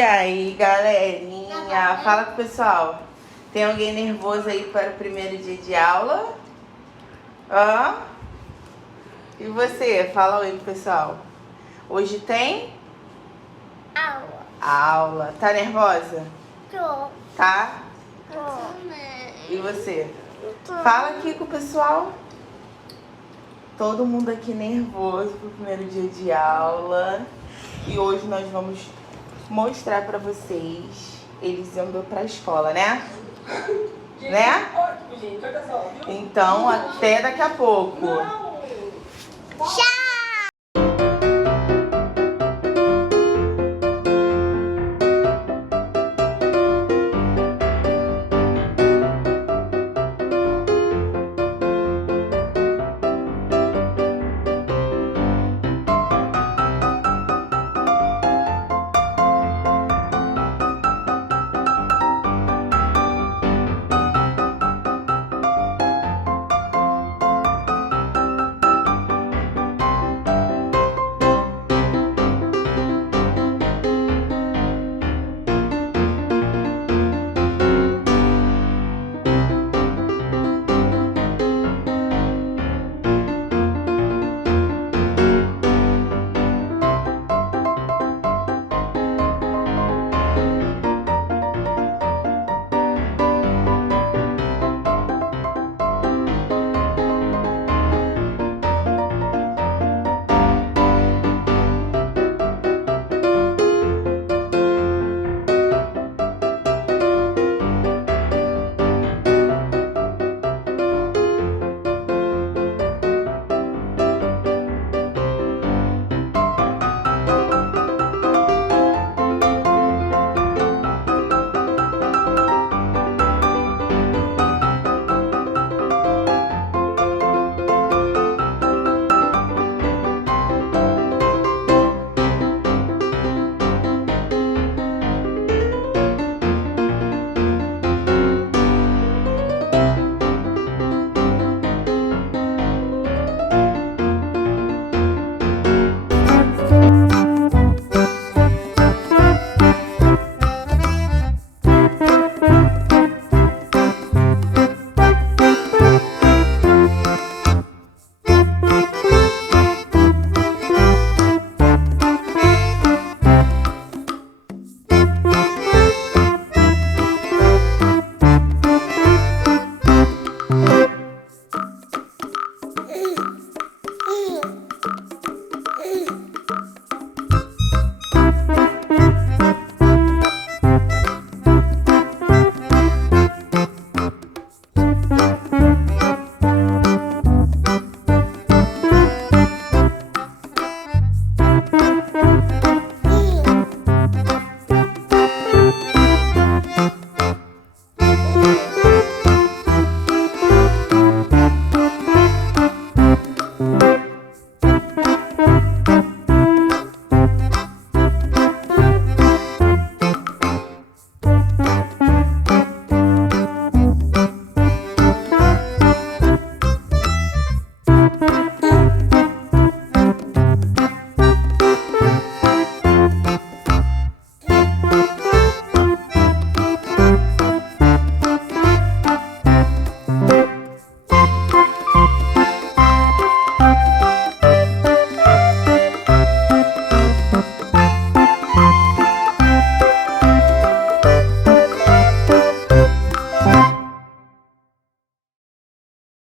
E aí, galerinha? Fala pro pessoal. Tem alguém nervoso aí para o primeiro dia de aula? Hã? E você? Fala oi pro pessoal. Hoje tem? Aula. Aula. Tá nervosa? Tô. Tá? Tô. E você? Tô. Fala aqui com o pessoal. Todo mundo aqui nervoso pro primeiro dia de aula. E hoje nós vamos mostrar pra vocês eles indo pra escola, né? Né? Então, até daqui a pouco. Tchau.